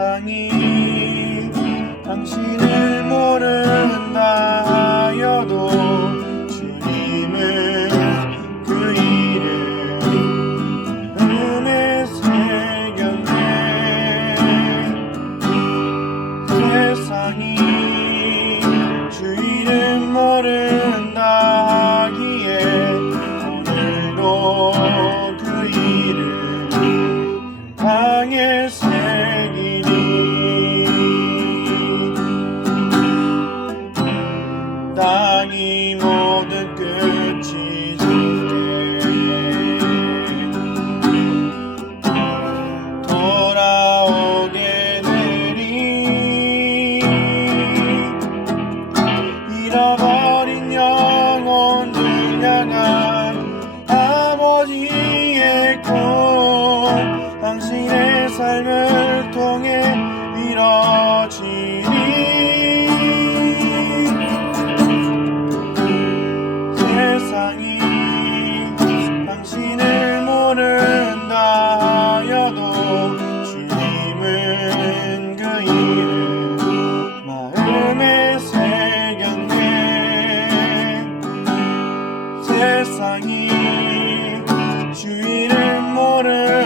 세상이 당신을 모른다 하여도 주님은 그 이름 음에 새겼네 세상이 주 이름 모른다 하기에 오늘도 그 방에 새 이 모든 끝이 줄게 돌아오게 되리 잃어버린 영혼들 향한 아버지의 꿈 당신의 삶을 통해 이뤄지 세상이 주인을 모를